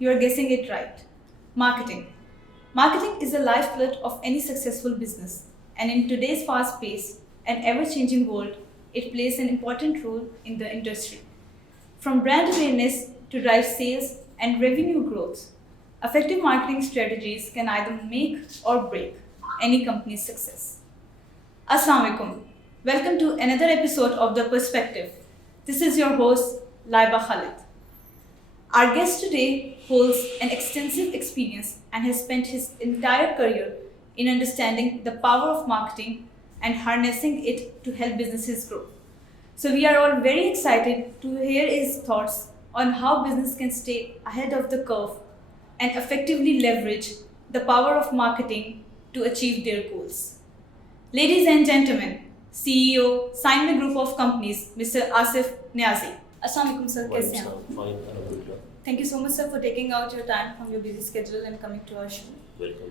You are guessing it right. Marketing. Marketing is the lifeblood of any successful business, and in today's fast paced and ever changing world, it plays an important role in the industry. From brand awareness to drive sales and revenue growth, effective marketing strategies can either make or break any company's success. Assalamu alaikum. Welcome to another episode of The Perspective. This is your host, Laiba Khalid. Our guest today holds an extensive experience and has spent his entire career in understanding the power of marketing and harnessing it to help businesses grow. So we are all very excited to hear his thoughts on how business can stay ahead of the curve and effectively leverage the power of marketing to achieve their goals. Ladies and gentlemen, CEO, Signway Group of Companies, Mr. Asif Niazi. Assalamu alaikum sir, kaise hain aap? Fine, alhamdulillah. Thank you so much sir for taking out your time from your busy schedule and coming to our show. Welcome.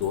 2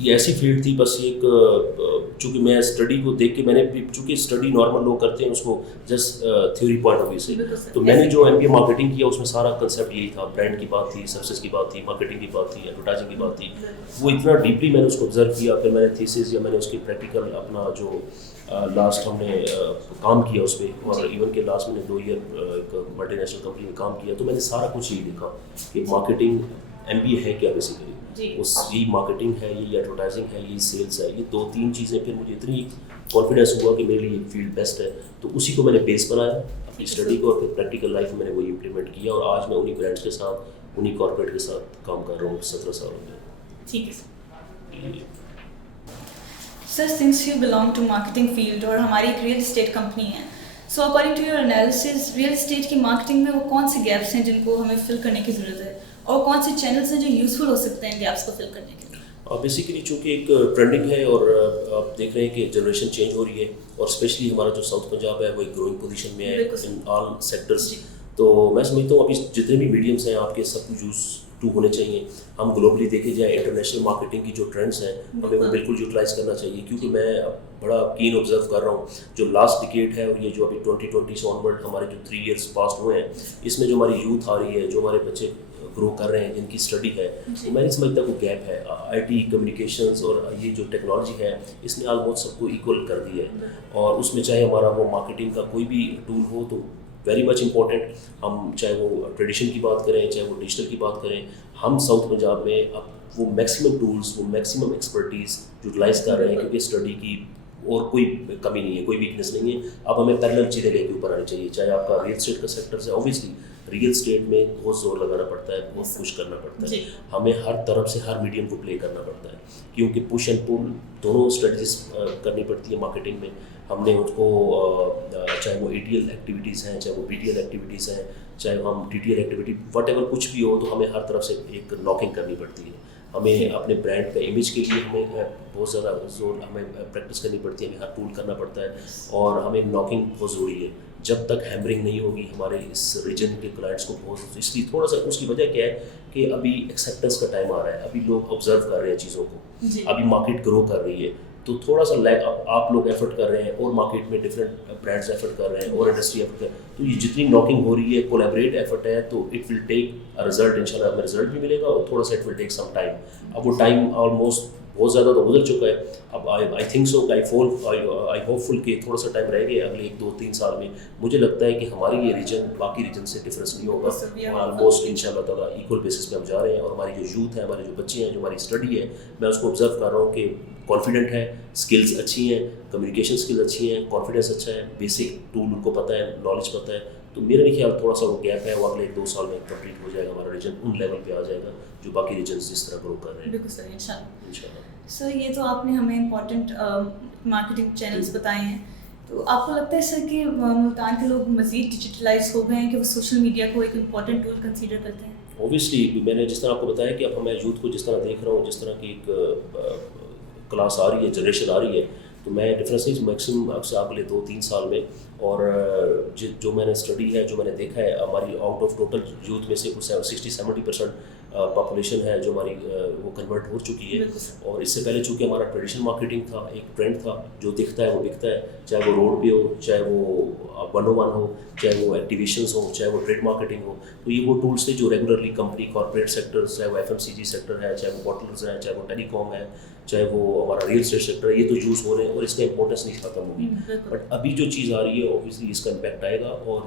یہ ایسی field تھی بس ایک چونکہ میں study کو دیکھ کے میں نے چونکہ اسٹڈی نارمل لوگ کرتے ہیں اس کو just theory point of view سے, تو میں نے جو ایم بی اے مارکیٹنگ کیا اس میں سارا کنسیپٹ یہی تھا, برانڈ کی بات تھی, سروسز کی بات تھی, مارکیٹنگ کی بات تھی, ایڈورٹائزنگ کی بات تھی. وہ اتنا ڈیپلی میں نے اس کو آبزرو کیا, پھر میں نے تھیسس یا میں نے اس کی پریکٹیکل اپنا جو لاسٹ ہم نے کام کیا اس پہ, اور ایون کہ لاسٹ میں نے 2 ایئر ایک ملٹی نیشنل کمپنی میں کام کیا, تو میں نے سارا کچھ یہی دیکھا کہ مارکیٹنگ ایم بی اے ہے کیا بیسیکلی. اس یہی مارکیٹنگ ہے, یہی ایڈورٹائزنگ ہے, یہی سیلس ہے, یہ 2-3 چیزیں. پھر مجھے اتنی کانفیڈینس ہوا کہ میرے لیے یہ فیلڈ بیسٹ ہے, تو اسی کو میں نے بیس بنایا اپنی اسٹڈی کو, اور پھر پریکٹیکل لائف میں نے وہی امپلیمنٹ کیا, اور آج میں انہیں برانڈس کے ساتھ, انہیں کارپوریٹ کے ساتھ کام کر رہا ہوں 17 سال ہو گئے. ٹھیک ہے sir, since you belong to marketing field اور ہماری ایک ریئل اسٹیٹ کمپنی ہے, so according to your analysis real estate کی مارکیٹنگ میں وہ کون سے گیپس ہیں جن کو ہمیں فل کرنے کی ضرورت ہے, اور کون سے چینلس ہیں جو یوزفل ہو سکتے ہیں گیپس کو فل کرنے کے لیے؟ بیسیکلی چونکہ ایک ٹرینڈنگ ہے, اور آپ دیکھ رہے ہیں کہ جنریشن چینج ہو رہی ہے, اور اسپیشلی ہمارا جو ساؤتھ پنجاب ہے وہ ایک گروئنگ پوزیشن میں ہے ان آل سیکٹرس. تو میں سمجھتا ہوں ابھی جتنے بھی میڈیمس ہیں آپ کے سب کچھ یوز ٹو ہونے چاہیے. ہم گلوبلی دیکھے جائیں انٹرنیشنل مارکیٹنگ کی جو ٹرینڈس ہیں ہمیں وہ بالکل یوٹیلائز کرنا چاہیے, کیونکہ میں اب بڑا کین آبزرو کر رہا ہوں جو لاسٹ ڈیکیڈ ہے, اور یہ جو ابھی 2020 سے آنورڈ ہمارے جو 3 ایئرس پاسڈ ہوئے ہیں, اس میں جو ہماری یوتھ آ رہی ہے, جو ہمارے بچے گرو کر رہے ہیں, جن کی اسٹڈی ہے, تو میں نہیں سمجھتا کوئی گیپ ہے. آئی ٹی, کمیونیکیشنز اور یہ جو ٹیکنالوجی ہے اس نے آلموسٹ سب کو ایکول کر دیا ہے, اور اس میں چاہے ہمارا وہ مارکیٹنگ کا کوئی بھی ٹول ہو تو ویری مچ امپورٹنٹ. ہم چاہے وہ ٹریڈیشن کی بات کریں, چاہے وہ ڈیجیٹل کی بات کریں, ہم ساؤتھ پنجاب میں اب وہ میکسیمم ٹولس, وہ میکسیمم ایکسپرٹیز یوٹیلائز کر رہے ہیں, کیونکہ اسٹڈی کی اور کوئی کمی نہیں ہے, کوئی ویکنیس نہیں ہے. اب ہمیں پیرلل چیزیں لے کے اوپر آنی چاہیے. چاہے آپ کا ریئل اسٹیٹ کا سیکٹر ہے, اوبیسلی ریئل اسٹیٹ میں بہت زور لگانا پڑتا ہے, بہت پش کرنا پڑتا ہے, ہمیں ہر طرف سے ہر میڈیم کو پلے کرنا پڑتا ہے, کیونکہ پش اینڈ پول دونوں اسٹریٹجیز کرنی پڑتی ہے مارکیٹنگ میں. ہم نے اس کو چاہے وہ اے ٹی ایل ایکٹیویٹیز ہیں, چاہے وہ بی ٹی ایل ایکٹیویٹیز ہیں, چاہے ہم T T L activity what ever کچھ بھی ہو, تو ہمیں ہر طرف سے ایک ناکنگ کرنی پڑتی ہے. ہمیں اپنے برانڈ کا امیج کے لیے ہمیں بہت زیادہ زور, ہمیں پریکٹس کرنی پڑتی ہے, ہمیں ہر ٹول کرنا پڑتا ہے, اور ہمیں ناکنگ بہت ضروری ہے. جب تک ہیمرنگ نہیں ہوگی ہمارے اس ریجن کے کلائنٹس کو بہت, اس لیے تھوڑا سا اس کی وجہ کیا ہے کہ ابھی ایکسیپٹنس کا ٹائم آ رہا ہے, ابھی لوگ آبزرو کر رہے ہیں چیزوں کو, ابھی مارکیٹ گرو کر رہی ہے, تو تھوڑا سا لیک آپ لوگ ایفرٹ کر رہے ہیں, اور مارکیٹ میں ڈفرینٹ برانڈس ایفرٹ کر رہے ہیں, اور انڈسٹری ایفرٹ کر رہے ہیں, تو یہ جتنی ناکنگ ہو رہی ہے کولیبریٹ ایفرٹ ہے, تو اٹ ول ٹیک رزلٹ, ان شاء اللہ ہمیں رزلٹ بھی ملے گا, اور تھوڑا سا it will take some time. اب وہ ٹائم آلموسٹ بہت زیادہ تو گزر چکا ہے. اب I think so, I hope فل کہ تھوڑا سا ٹائم رہ گیا اگلے 1-2-3 سال میں. مجھے لگتا ہے کہ ہماری یہ ریجن باقی ریجن سے ڈفرینس نہیں ہوگا, آلموسٹ ان شاء اللہ تعالیٰ ایکول بیسس پہ ہم جا رہے ہیں. اور ہماری جو یوتھ ہے, ہمارے جو بچے ہیں, جو ہماری اسٹڈی ہے, میں اس کو آبزرو کر رہا ہوں کہ کانفیڈنٹ ہے, اسکلز اچھی ہیں, کمیونیکیشن اسکلز اچھی ہیں, کانفیڈنس اچھا ہے, بیسک ٹول ان کو پتہ ہے, نالج پتہ ہے. تو میرا نہیں خیال تھوڑا سا وہ گیپ ہے, وہ اگلے 1-2 سال میں کمپلیٹ ہو جائے گا, ہمارا ریجن ان لیول پہ آ جائے گا جو باقی ریجنس جس طرح گرو کر رہے ہیں. بالکل سر, انشاءاللہ. انشاءاللہ. سر یہ تو آپ نے ہمیں امپورٹنٹ مارکیٹنگ چینلس بتائے ہیں, تو آپ کو لگتا ہے سر کہ ملتان کے لوگ مزید ڈیجیٹلائز ہو گئے ہیں کہ وہ سوشل میڈیا کو ایک امپورٹنٹ ٹول کنسیڈر کرتے ہیں؟ اوبیسلی میں نے جس طرح آپ کو بتایا کہ اب میں یوتھ کو جس طرح دیکھ رہا ہوں, جس طرح کی ایک کلاس آ رہی ہے, جنریشن آ رہی ہے, تو میں ڈفرینسلی میکسیمم اب سے اگلے 2-3 سال میں, اور جو میں نے اسٹڈی ہے, جو میں نے دیکھا ہے, ہماری آؤٹ آف ٹوٹل یوتھ میں سے 60-70% پاپولیشن ہے جو ہماری وہ کنورٹ ہو چکی ہے. اور اس سے پہلے چونکہ ہمارا ٹریڈیشنل مارکیٹنگ تھا, ایک ٹرینڈ تھا, جو دکھتا ہے وہ بکتا ہے, چاہے وہ روڈ پہ ہو, چاہے وہ 101 ہو, چاہے وہ ایکٹیویشنس ہوں, چاہے وہ ٹریڈ مارکیٹنگ ہو. تو یہ وہ ٹولس تھے جو ریگولرلی کمپنی کارپوریٹ سیکٹرز, چاہے وہ ایف ایم سی جی سیکٹر ہے, چاہے وہ باٹلرز ہیں, چاہے وہ ٹیلی کام ہے, چاہے وہ ہمارا ریئل اسٹیٹ سیکٹر ہے, یہ تو یوز ہو رہے ہیں, اور اس کا امپورٹنس نہیں ختم ہوگی. بٹ ابھی جو چیز آ رہی ہے اوبیسلی اس کا امپیکٹ آئے گا, اور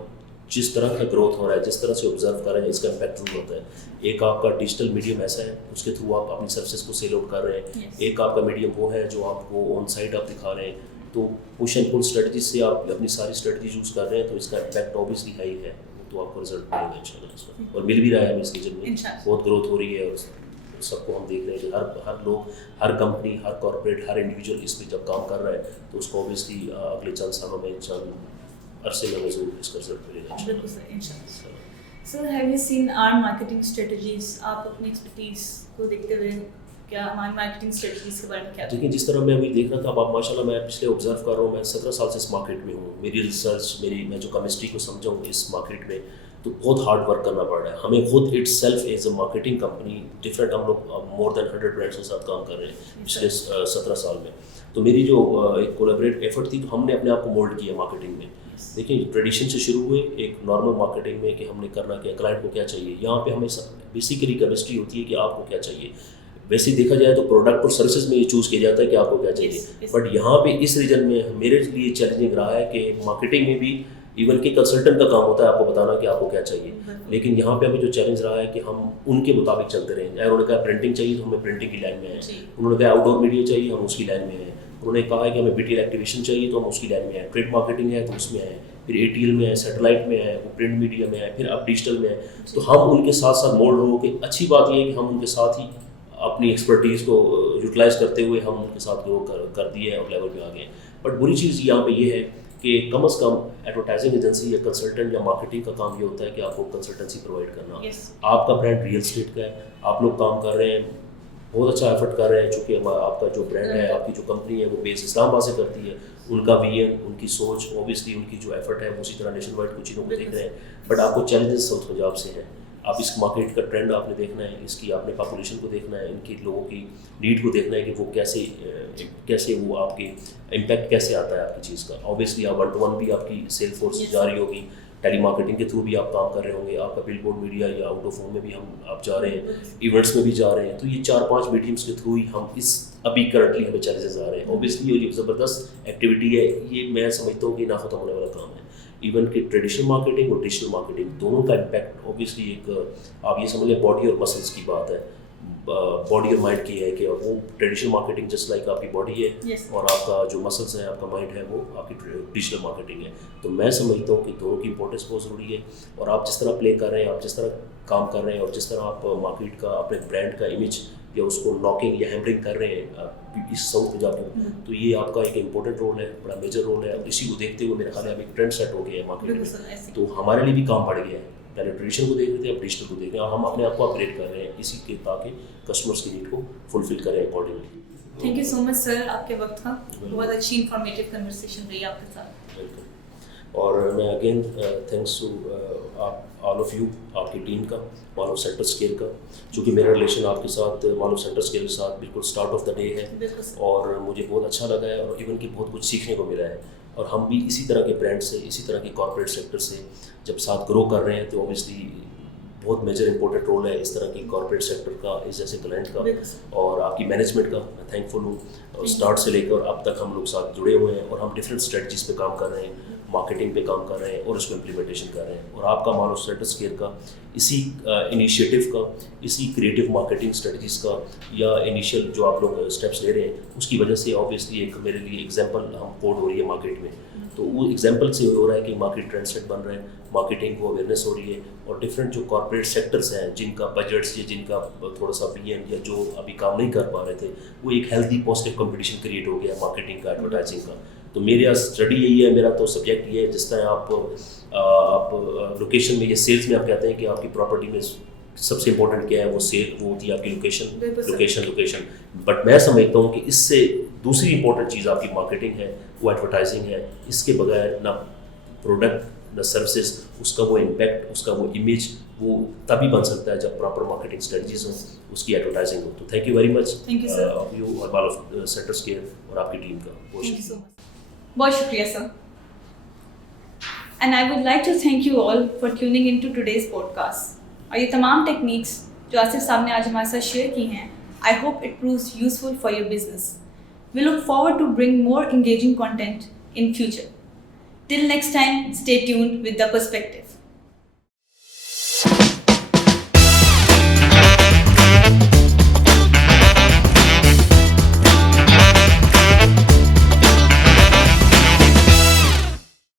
جس طرح کا گروتھ ہو رہا ہے, جس طرح سے آبزرو کر رہے ہیں, اس کا امپیکٹ ضرور ہوتا ہے. ایک آپ کا ڈیجیٹل میڈیم ایسا ہے اس کے تھرو آپ اپنی سروسز کو سیل آؤٹ کر رہے ہیں, ایک آپ کا میڈیم وہ ہے جو آپ کو آن سائٹ آپ دکھا رہے ہیں. تو پش اینڈ پل اسٹریٹجی سے آپ اپنی ساری اسٹریٹجی یوز کر رہے ہیں, تو اس کا امپیکٹ اوبیسلی ہے ہی ہے, تو آپ کو رزلٹ ملے گا ان شاء اللہ, اور مل بھی رہا ہے. اس ریجن میں بہت گروتھ ہو رہی ہے, اور سب کو ہم دیکھ رہے ہیں کہ ہر لوگ, ہر کمپنی, ہر کارپوریٹ, ہر انڈیویجول اس پہ جب کام کر رہا ہے, تو اس کو اوبیسلی اگلے چند سالوں میں چند عرصے میں ضرور اس کا رزلٹ ملے گا. بالکل سر, انشاءاللہ. Sir have you seen our marketing strategies? آپ اپنی ایکسپرٹیز کو دیکھتے ہوئے کیا ہماری مارکیٹنگ اسٹریٹجیز کے بارے میں کیا دیکھیں, جس طرح میں ابھی دیکھ رہا تھا, اب ماشاء اللہ میں پچھلے آبزرو کر رہا ہوں, میں 17 سال سے اس مارکیٹ میں ہوں. میری ریسرچ, میں جو کیمسٹری کو سمجھا ہوں اس مارکیٹ میں, تو بہت ہارڈ ورک کرنا پڑ رہا ہے ہمیں خود it self as a marketing company different. ہم لوگ مور دین 100 برانڈس کے ساتھ کام کر رہے ہیں پچھلے 17 سال میں. تو میری جو ایک کولیبریٹ ایفرٹ تھی تو ہم نے اپنے آپ کو مولڈ کیا مارکیٹنگ میں. دیکھیں ٹریڈیشن سے شروع ہوئے ایک نارمل مارکیٹنگ میں کہ ہم نے کرنا کیا, کلائنٹ کو کیا چاہیے. یہاں پہ ہمیں بیسیکلی کیمسٹری ہوتی ہے کہ آپ کو کیا چاہیے. ویسے دیکھا جائے تو پروڈکٹ اور سروسز میں یہ چوز کیا جاتا ہے کہ آپ کو کیا چاہیے, بٹ یہاں پہ اس ریجن میں میرے لیے چیلنجنگ رہا ہے کہ مارکیٹنگ میں بھی ایون کہ کنسلٹنٹ کا کام ہوتا ہے آپ کو بتانا کہ آپ کو کیا چاہیے, لیکن یہاں پہ ہمیں جو چیلنج رہا ہے کہ ہم ان کے مطابق چلتے رہیں. انہوں نے کہا پرنٹنگ چاہیے تو ہمیں پرنٹنگ کی لائن میں ہیں, انہوں نے کہا آؤٹ ڈور میڈیا چاہیے ہم اس کی لائن میں ہیں, انہوں نے کہا ہے کہ ہمیں BTL ایکٹیویشن چاہیے تو ہم اس کی لائن میں ہیں, ٹریڈ مارکیٹنگ ہے تو اس میں ہیں, پھر ATL میں ہے, سیٹلائٹ میں ہے, پرنٹ میڈیا میں ہے, پھر اب ڈیجیٹل میں ہے. تو ہم ان کے ساتھ ساتھ مولڈ ہو کے اچھی بات یہ ہے کہ ہم ان کے ساتھ ہی اپنی ایکسپرٹیز کو یوٹیلائز کرتے ہوئے ہم ان کے ساتھ گرو کر دیے ہیں اور لیول پہ آ گئے ہیں. بٹ بری چیز یہاں پہ یہ ہے کہ کم از کم ایڈورٹائزنگ ایجنسی یا کنسلٹنٹ یا مارکیٹنگ کا کام یہ ہوتا ہے کہ آپ کو کنسلٹنسی پرووائڈ کرنا. آپ کا برانڈ ریئل اسٹیٹ کا ہے, آپ لوگ کام کر رہے ہیں, بہت اچھا ایفرٹ کر رہے ہیں, چونکہ آپ کا جو برانڈ ہے, آپ کی جو کمپنی ہے وہ بیس اسلام آباد سے کرتی ہے, ان کا ویژن, ان کی سوچ, اوبیسلی ان کی جو ایفرٹ ہے اسی طرح نیشن وائڈ کچھ چیزوں کو دیکھ رہے ہیں. بٹ آپ کو چیلنجز ساؤتھ پنجاب سے ہیں. آپ اس مارکیٹ کا ٹرینڈ آپ نے دیکھنا ہے, اس کی آپ نے پاپولیشن کو دیکھنا ہے, ان کی لوگوں کی نیڈ کو دیکھنا ہے کہ وہ کیسے وہ آپ کے امپیکٹ کیسے آتا ہے آپ کی چیز کا. اوبیسلی آپ 1-to-1 بھی آپ کی سیل فورس جاری ہوگی, ٹیلی مارکیٹنگ کے تھرو بھی آپ کام کر رہے ہوں گے, آپ کا بل بورڈ میڈیا یا آؤٹ آف ہوم میں بھی آپ جا رہے ہیں, ایونٹس میں بھی جا رہے ہیں. تو یہ 4-5 میڈیمس کے تھرو ہی ہم ابھی کرنٹلی ہمیں چیلنجز آ رہے ہیں. اوبیسلی یہ زبردست ایکٹیویٹی ہے, یہ میں سمجھتا ہوں کہ نہ ختم ہونے والا کام ہے. ایون کہ ٹریڈیشنل مارکیٹنگ اور ڈیجیٹل مارکیٹنگ دونوں کا امپیکٹ اوبیسلی ایک آپ یہ سمجھ لیں باڈی اور مسلس کی بات ہے. باڈی اور مائنڈ کی ہے کہ وہ ٹریڈیشنل مارکیٹنگ جسٹ لائک آپ کی باڈی ہے اور آپ کا جو مسلس ہے, آپ کا مائنڈ ہے, وہ آپ کی ڈیجیٹل مارکیٹنگ ہے. تو میں سمجھتا ہوں کہ دونوں کی امپورٹنس بہت ضروری ہے. اور آپ جس طرح پلے کر رہے ہیں, آپ جس طرح کام کر رہے ہیں, اور جس طرح آپ مارکیٹ کا اپنے برانڈ کا امیج یا اس کو ناکنگ یا ہیمرنگ کر رہے ہیں اس ساؤتھ پنجاب میں, تو یہ آپ کا ایک امپورٹنٹ رول ہے, بڑا میجر رول ہے. اور اسی کو دیکھتے ہوئے میرے خیال ہے اب ایک ٹرینڈ سیٹ ہو گیا ہے مارکیٹ میں, تو ہمارے لیے بھی کام بڑھ گیا ہے. پہلے ٹریڈیشن کو دیکھ رہے تھے, اب ڈیجیٹل کو دیکھ رہے ہیں, اور ہم اپنے آپ کو اپگریڈ کر رہے ہیں اسی کے تاکہ کسٹمرس کی نیڈ کو فلفل کریں اکارڈنگلی. تھینک یو سو مچ سر آپ کے وقت کا, بہت اچھی انفارمیٹیو کنورسیشن رہی آپ کے ساتھ. ویلکم. اور میں again thanks to all of you, آپ کی ٹیم کا, مانو سینٹر اسکیل کا, چونکہ میرا ریلیشن آپ کے ساتھ مانو سینٹر اسکیل کے ساتھ بالکل اسٹارٹ آف دا ڈے ہے, اور مجھے بہت اچھا لگا ہے, اور ایون کہ بہت کچھ سیکھنے کو ملا ہے. اور ہم بھی اسی طرح کے برانڈ سے, اسی طرح کے کارپوریٹ سیکٹر سے جب ساتھ گرو کر رہے ہیں تو اوبیسلی بہت میجر امپورٹنٹ رول ہے اس طرح کی کارپوریٹ سیکٹر کا, اس جیسے کلائنٹ کا, اور آپ کی مینجمنٹ کا. میں تھینک فل ہوں. اسٹارٹ سے لے کر اب تک ہم لوگ ساتھ جڑے ہوئے ہیں, اور ہم ڈفرینٹ اسٹریٹجیز پہ کام کر رہے ہیں, مارکیٹنگ پہ کام کر رہے ہیں, اور اس کو امپلیمنٹیشن کر رہے ہیں. اور آپ کا مانو سینٹر اسکیل کا اسی انیشیٹو کا, اسی کریٹیو مارکیٹنگ اسٹریٹجیز کا, یا انیشیل جو آپ لوگ اسٹیپس لے رہے ہیں, اس کی وجہ سے اوبیسلی ایک میرے لیے ایگزامپل ہم کوڈ ہو رہی ہے مارکیٹ میں. تو وہ ایگزامپل سے ہو رہا ہے کہ مارکیٹ ٹرینڈ سیٹ بن رہا ہے, مارکیٹنگ کو اویئرنیس ہو رہی ہے, اور ڈفرینٹ جو کارپوریٹ سیکٹرس ہیں جن کا بجٹس یا جن کا تھوڑا سا پی ایم یا جو ابھی کام نہیں کر پا رہے تھے, وہ ایک ہیلتھی پازیٹیو کمپٹیشن کریٹ ہو گیا مارکیٹنگ کا, ایڈورٹائزنگ کا. تو میرا اسٹڈی یہی ہے, میرا تو سبجیکٹ یہ ہے, جس طرح آپ لوکیشن میں یا سیلس میں آپ کہتے ہیں کہ آپ کی پراپرٹی میں سب سے امپورٹنٹ کیا ہے, وہ سیل, وہ ہوتی ہے آپ کی لوکیشن. بٹ میں سمجھتا ہوں کہ اس سے دوسری امپورٹنٹ چیز آپ کی مارکیٹنگ ہے, وہ ایڈورٹائزنگ ہے. اس کے بغیر نہ پروڈکٹ نہ سروسز, اس کا وہ امپیکٹ, اس کا وہ امیج, وہ تبھی بن سکتا ہے جب پراپر مارکیٹنگ اسٹریٹجیز ہوں, اس کی ایڈورٹائزنگ ہو. تو thank you very much you اور آل آف سینٹر اسکیل اور آپ کی ٹیم کا. بہت شکریہ sir. And I would like to thank you all for tuning in to today's podcast. اور یہ تمام ٹیکنیکس جو آصف صاحب نے آج ہمارے ساتھ شیئر کی ہیں, I hope it proves useful for your business. We look forward to bring more engaging content in future. Till next time, stay tuned with The Perspective.